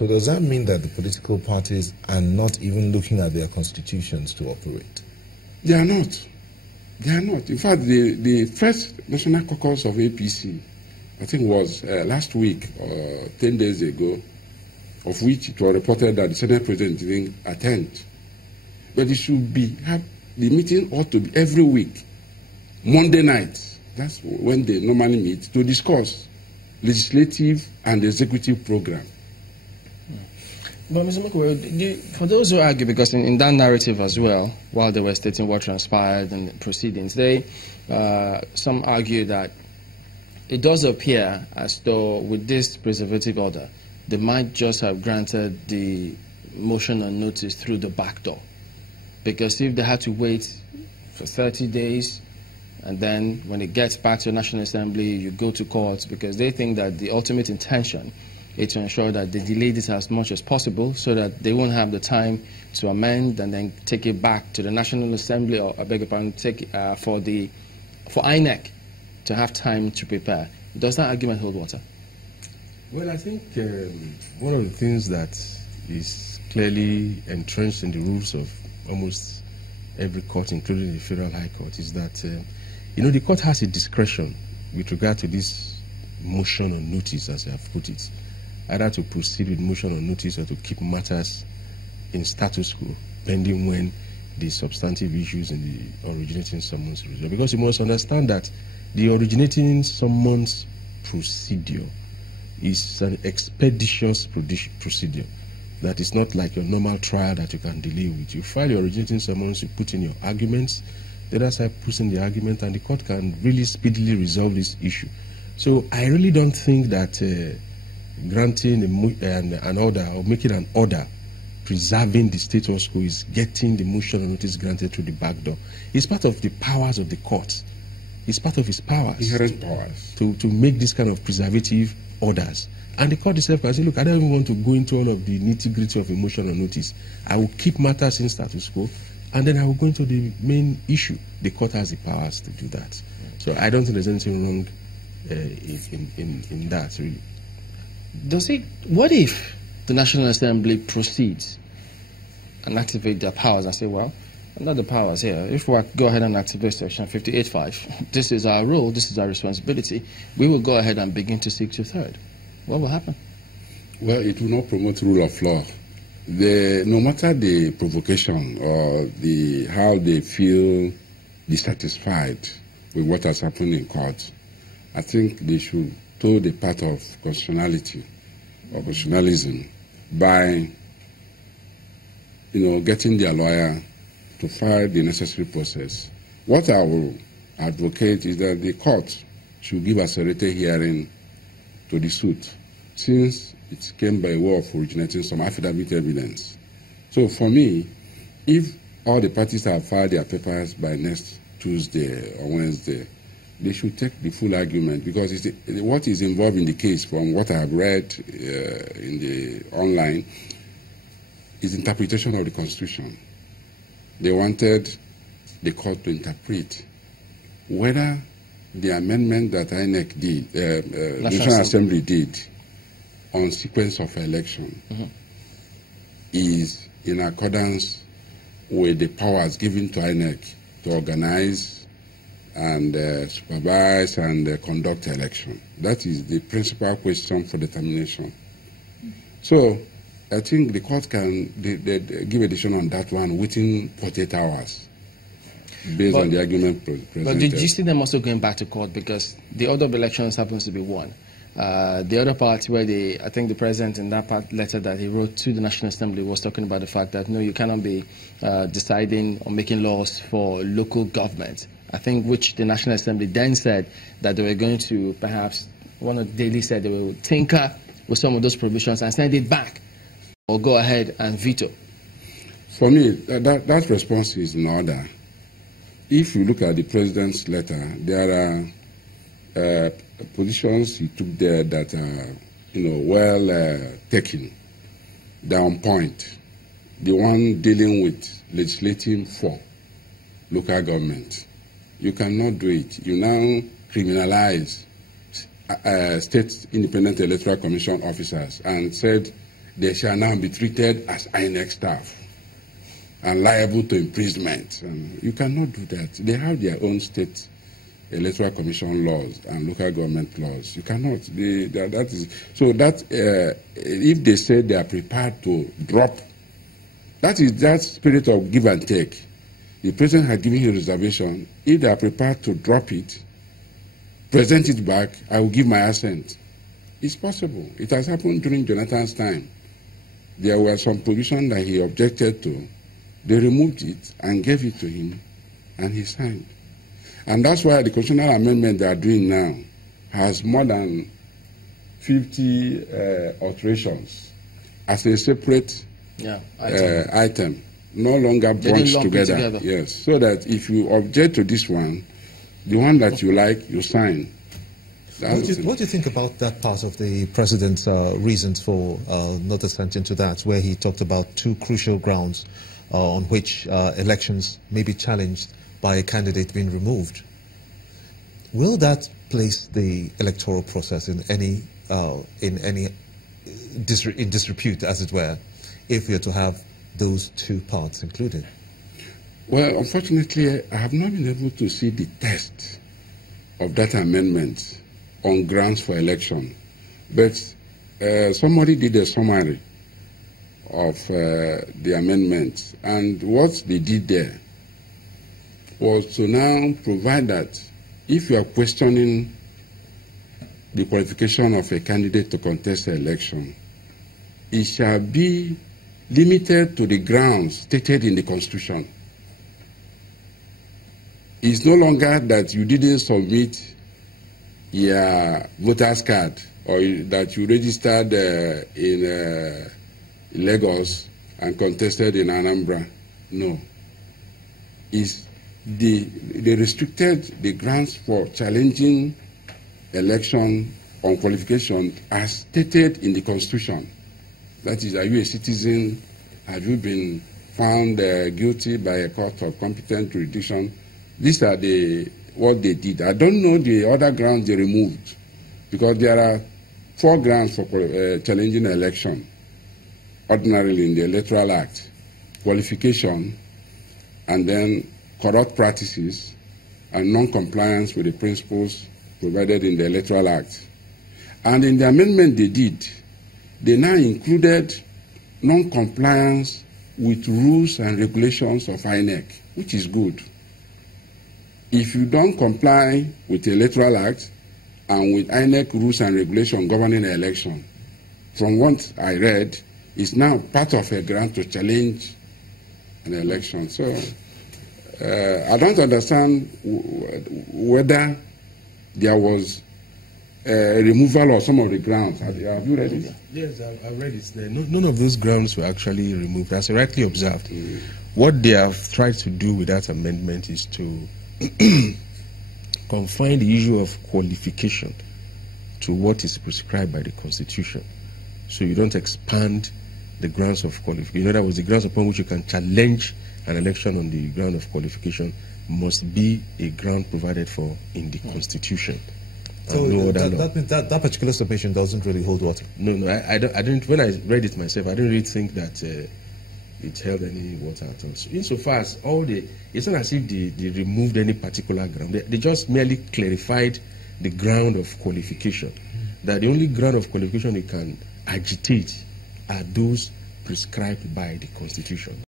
So does that mean that the political parties are not even looking at their constitutions to operate? They are not. They are not. In fact, the first national caucus of APC, I think was last week or 10 days ago, of which it was reported that the Senate President didn't attend. But it should be, the meeting ought to be every week, Monday nights. That's when they normally meet to discuss legislative and executive program. But Mr. Mokwe, for those who argue, because in that narrative as well, while they were stating what transpired in the proceedings, some argue that it does appear as though with this preservative order, they might just have granted the motion on notice through the back door. Because if they had to wait for 30 days, and then when it gets back to the National Assembly, you go to court, because they think that the ultimate intention is to ensure that they delay this as much as possible so that they won't have the time to amend and then take it back to the National Assembly, or I beg your pardon, take for INEC to have time to prepare. Does that argument hold water? Well, I think one of the things that is clearly entrenched in the rules of almost every court, including the Federal High Court, is that, the court has a discretion with regard to this motion on notice, as I have put it, either to proceed with motion on notice or to keep matters in status quo, pending when the substantive issues in the originating summons resolve. Because you must understand that the originating summons procedure is an expeditious procedure. That is not like your normal trial that you can delay with. You file your originating summons, you put in your arguments, the other side puts in the argument, and the court can really speedily resolve this issue. So I really don't think that granting an order or making an order preserving the status quo is getting the motion on notice granted through the back door. It's part of the powers of the court. It's part of his powers. Inherent powers. To make this kind of preservative orders. And the court itself can say, look, I don't even want to go into all of the nitty-gritty of a motion on notice. I will keep matters in status quo, and then I will go into the main issue. The court has the powers to do that. So I don't think there's anything wrong in that, really. What if the National Assembly proceeds and activate their powers and say, well, not the powers here. If we go ahead and activate Section 58.5, this is our role, this is our responsibility, we will go ahead and begin to seek two-thirds. What will happen? Well, it will not promote rule of law. No matter the provocation or how they feel dissatisfied with what has happened in court, I think they should toe the path of constitutionality or constitutionalism by, getting their lawyer to file the necessary process. What I will advocate is that the court should give accelerated hearing to the suit, since it came by way of originating some affidavit evidence. So for me, if all the parties have filed their papers by next Tuesday or Wednesday, they should take the full argument, because what is involved in the case, from what I have read in the online, is interpretation of the Constitution. They wanted the court to interpret whether the amendment that INEC did, National Assembly did, on sequence of election, is in accordance with the powers given to INEC to organize and supervise and conduct election. That is the principal question for determination. So I think the court can give a decision on that one within 48 hours. Based on the argument presented. But did you see them also going back to court, because the order of elections happens to be one? The other part where I think the president in that letter that he wrote to the National Assembly was talking about the fact that, no, you cannot be deciding or making laws for local government. I think which the National Assembly then said that they were going to perhaps, one of the daily said they will tinker with some of those provisions and send it back, or go ahead and veto. For me, that response is in order. If you look at the president's letter, there are positions he took there that are, well taken. They're on point. The one dealing with legislating for local government, you cannot do it. You now criminalize state independent electoral commission officers and said they shall now be treated as INEC staff and liable to imprisonment. And you cannot do that. They have their own state electoral commission laws and local government laws. You cannot. If they say they are prepared to drop, that is that spirit of give and take. The president had given you reservation. If they are prepared to drop it, present it back, I will give my assent. It's possible. It has happened during Jonathan's time. There were some provisions that he objected to. They removed it and gave it to him, and he signed. And that's why the constitutional amendment they are doing now has more than 50 alterations as a separate item, no longer bunched together. Yes, so that if you object to this one, the one that you like, you sign. What do you think about that part of the president's reasons for not assenting to that, where he talked about two crucial grounds on which elections may be challenged by a candidate being removed? Will that place the electoral process in any disrepute, as it were, if we are to have those two parts included? Well, unfortunately, I have not been able to see the text of that amendment on grounds for election. But somebody did a summary of the amendment, and what they did there was to now provide that if you are questioning the qualification of a candidate to contest the election, it shall be limited to the grounds stated in the Constitution. It's no longer that you didn't submit your voter's card or that you registered in Lagos and contested in Anambra. No. They restricted the grounds for challenging election on qualification as stated in the Constitution. That is, are you a citizen? Have you been found guilty by a court of competent jurisdiction? These are what they did. I don't know the other grounds they removed, because there are 4 grounds for challenging an election ordinarily in the Electoral Act: qualification, and then corrupt practices, and non-compliance with the principles provided in the Electoral Act. And in the amendment they did, they now included non-compliance with rules and regulations of INEC, which is good. If you don't comply with the Electoral Act and with INEC rules and regulations governing the election, from what I read, it's now part of a grant to challenge an election. So I don't understand whether there was a removal of some of the grounds. Have you read it? Yes, I've read it. None of those grounds were actually removed, as rightly observed. What they have tried to do with that amendment is to confine the issue of qualification to what is prescribed by the Constitution. So you don't expand the grounds of qualification. In other words, the grounds upon which you can challenge an election on the ground of qualification must be a ground provided for in the Constitution. So that particular submission doesn't really hold water? No, I didn't. When I read it myself, I didn't really think that it held any water at all. So insofar as it's not as if they removed any particular ground. They just merely clarified the ground of qualification. That the only ground of qualification you can agitate are those prescribed by the Constitution.